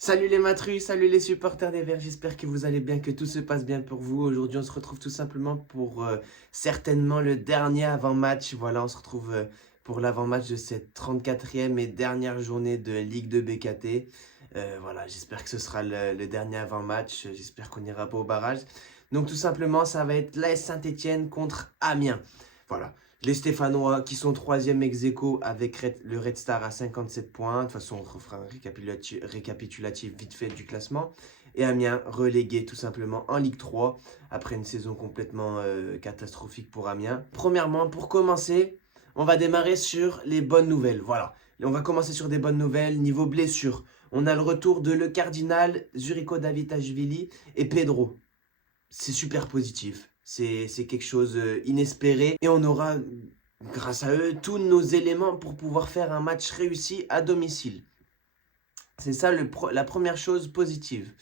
Salut les matrus, salut les supporters des Verts, j'espère que vous allez bien, que tout se passe bien pour vous. Aujourd'hui, on se retrouve tout simplement pour certainement le dernier avant-match. Voilà, on se retrouve pour l'avant-match de cette 34e et dernière journée de Ligue 2 BKT. Voilà, j'espère que ce sera le dernier avant-match, j'espère qu'on n'ira pas au barrage. Donc tout simplement, ça va être l'AS Saint-Étienne contre Amiens. Voilà, les Stéphanois qui sont troisième ex-aequo avec le Red Star à 57 points. De toute façon, on refera un récapitulatif vite fait du classement. Et Amiens relégué tout simplement en Ligue 3 après une saison complètement catastrophique pour Amiens. Premièrement, pour commencer, on va démarrer sur les bonnes nouvelles. Voilà, et on va commencer sur des bonnes nouvelles. Niveau blessure, on a le retour de Le Cardinal, Zuriko Davitashvili et Pedro. C'est super positif. C'est quelque chose inespéré. Et on aura, grâce à eux, tous nos éléments pour pouvoir faire un match réussi à domicile. C'est ça la première chose positive.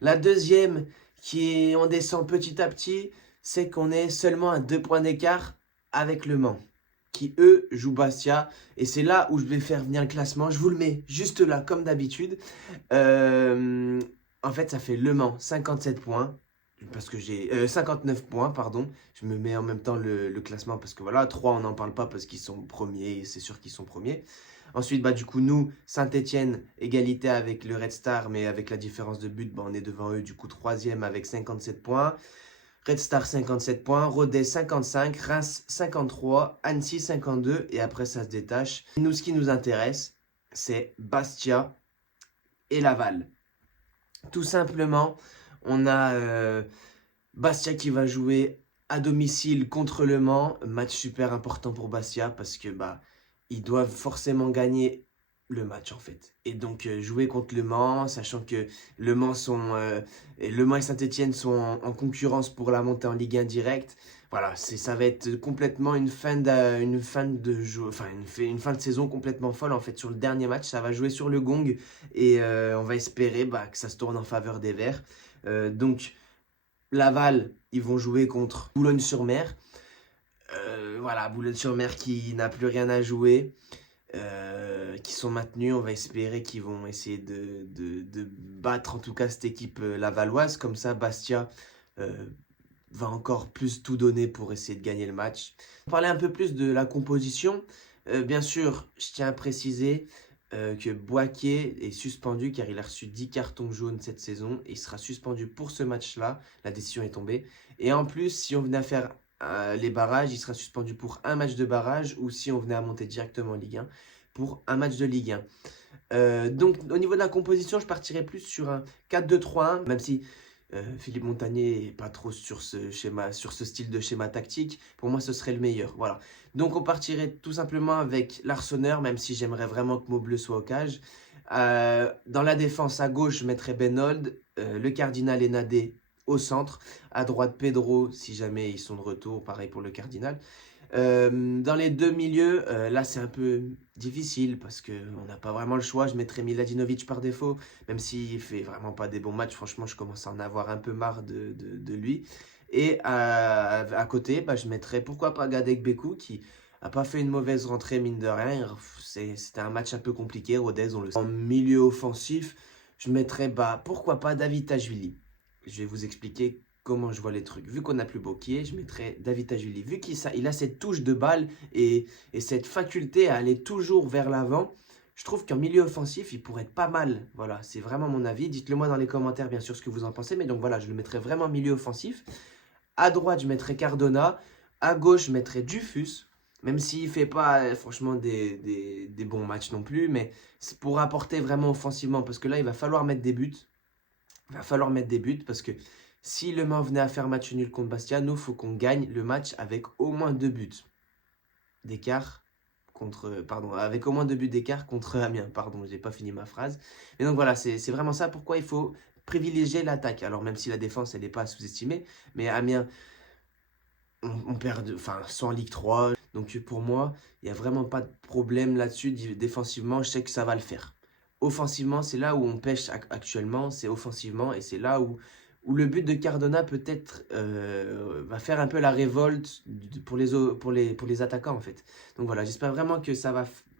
La deuxième, on descend petit à petit, c'est qu'on est seulement à 2 points d'écart avec Le Mans, qui eux jouent Bastia. Et c'est là où je vais faire venir le classement. Je vous le mets juste là, comme d'habitude. En fait, ça fait Le Mans, 57 points. Parce que j'ai 59 points, pardon. Je me mets en même temps le classement parce que voilà, 3 on n'en parle pas parce qu'ils sont premiers, c'est sûr qu'ils sont premiers. Ensuite, bah, du coup, nous, Saint-Etienne, égalité avec le Red Star, mais avec la différence de but, bah, on est devant eux, du coup, troisième avec 57 points. Red Star 57 points, Rodez 55, Reims 53, Annecy 52, et après ça se détache. Nous, ce qui nous intéresse, c'est Bastia et Laval. Tout simplement, on a Bastia qui va jouer à domicile contre Le Mans. Match super important pour Bastia parce que bah ils doivent forcément gagner le match en fait. Et donc jouer contre Le Mans, sachant que Le Mans et Saint-Etienne sont en concurrence pour la montée en Ligue 1 directe. Voilà, ça va être complètement une fin de saison complètement folle en fait sur le dernier match. Ça va jouer sur le gong et on va espérer bah, que ça se tourne en faveur des Verts. Donc Laval, ils vont jouer contre Boulogne-sur-Mer. Voilà, Boulogne-sur-Mer qui n'a plus rien à jouer, qui sont maintenus. On va espérer qu'ils vont essayer de battre en tout cas cette équipe lavalloise. Comme ça, Bastia va encore plus tout donner pour essayer de gagner le match. On va parler un peu plus de la composition. Bien sûr, je tiens à préciser que Boaké est suspendu car il a reçu 10 cartons jaunes cette saison et il sera suspendu pour ce match-là. La décision est tombée. Et en plus, si on venait à faire les barrages, il sera suspendu pour un match de barrage ou si on venait à monter directement en Ligue 1 pour un match de Ligue 1. Donc au niveau de la composition, je partirais plus sur un 4-2-3-1, même si Philippe Montagnier n'est pas trop sur ce schéma, sur ce style de schéma tactique. Pour moi, ce serait le meilleur. Voilà. Donc on partirait tout simplement avec l'Arseneur, même si j'aimerais vraiment que Maubleu soit au cage. Dans la défense, à gauche, je mettrais Benold, le Cardinal et Nadé au centre. À droite, Pedro, si jamais ils sont de retour. Pareil pour le Cardinal. Dans les deux milieux, là c'est un peu difficile parce qu'on n'a pas vraiment le choix. Je mettrais Miladinovic par défaut, même s'il fait vraiment pas des bons matchs. Franchement, je commence à en avoir un peu marre de lui. Et à côté, bah, je mettrais pourquoi pas Gadek Bekou qui a pas fait une mauvaise rentrée, mine de rien. C'était un match un peu compliqué. Rodez, on le sait. En milieu offensif, je mettrais bah, pourquoi pas Davitashvili. Je vais vous expliquer comment je vois les trucs. Vu qu'on n'a plus Bokier, je mettrais Davitashvili. Vu qu'il a cette touche de balle et cette faculté à aller toujours vers l'avant, je trouve qu'en milieu offensif, il pourrait être pas mal. Voilà, c'est vraiment mon avis. Dites-le moi dans les commentaires, bien sûr, ce que vous en pensez. Mais donc voilà, je le mettrais vraiment milieu offensif. À droite, je mettrais Cardona. À gauche, je mettrais Dufus. Même s'il ne fait pas, franchement, des bons matchs non plus. Mais c'est pour apporter vraiment offensivement. Parce que là, il va falloir mettre des buts. Il va falloir mettre des buts parce que si Le Mans venait à faire match nul contre Bastia, nous, il faut qu'on gagne le match avec au moins 2 buts d'écart avec au moins 2 buts d'écart contre Amiens. Pardon, j'ai pas fini ma phrase. Mais donc voilà, c'est vraiment ça pourquoi il faut privilégier l'attaque. Alors même si la défense, elle n'est pas à sous-estimer, mais Amiens, on perd, enfin, sont en Ligue 3. Donc pour moi, il n'y a vraiment pas de problème là-dessus. Défensivement, je sais que ça va le faire. Offensivement, c'est là où on pêche actuellement, c'est offensivement, et c'est là où le but de Cardona peut-être va faire un peu la révolte pour les attaquants en fait. Donc voilà, j'espère vraiment que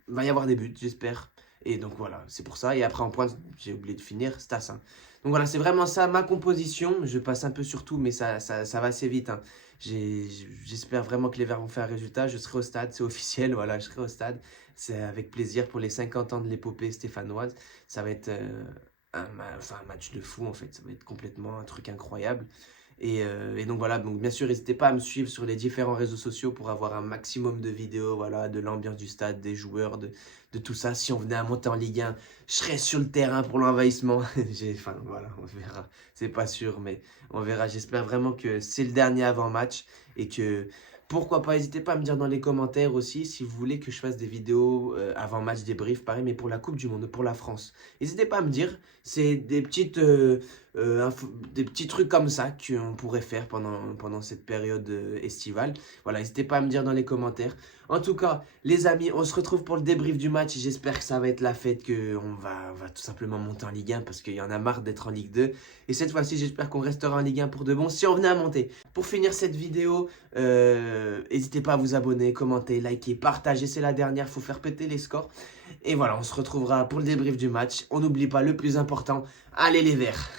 va y avoir des buts, j'espère. Et donc voilà, c'est pour ça. Et après en pointe, j'ai oublié de finir, Stas, hein. Donc voilà, c'est vraiment ça ma composition. Je passe un peu sur tout, mais ça va assez vite, hein. J'espère vraiment que les Verts vont faire un résultat. Je serai au stade, c'est officiel, voilà, je serai au stade. C'est avec plaisir pour les 50 ans de l'épopée stéphanoise. Ça va être un match de fou en fait. Ça va être complètement un truc incroyable. Et donc voilà, donc bien sûr, n'hésitez pas à me suivre sur les différents réseaux sociaux pour avoir un maximum de vidéos, voilà, de l'ambiance du stade, des joueurs, de tout ça. Si on venait à monter en Ligue 1, je serais sur le terrain pour l'envahissement. Enfin voilà, on verra. C'est pas sûr, mais on verra. J'espère vraiment que c'est le dernier avant-match et que pourquoi pas, n'hésitez pas à me dire dans les commentaires aussi si vous voulez que je fasse des vidéos avant-match débrief, pareil, mais pour la Coupe du Monde, pour la France. N'hésitez pas à me dire, c'est des petits trucs comme ça qu'on pourrait faire pendant cette période estivale. Voilà, n'hésitez pas à me dire dans les commentaires. En tout cas, les amis, on se retrouve pour le débrief du match. J'espère que ça va être la fête, qu'on va tout simplement monter en Ligue 1 parce qu'il y en a marre d'être en Ligue 2. Et cette fois-ci, j'espère qu'on restera en Ligue 1 pour de bon si on venait à monter. Pour finir cette vidéo, n'hésitez pas à vous abonner, commenter, liker, partager. C'est la dernière, il faut faire péter les scores. Et voilà, on se retrouvera pour le débrief du match. On n'oublie pas le plus important, allez les Verts!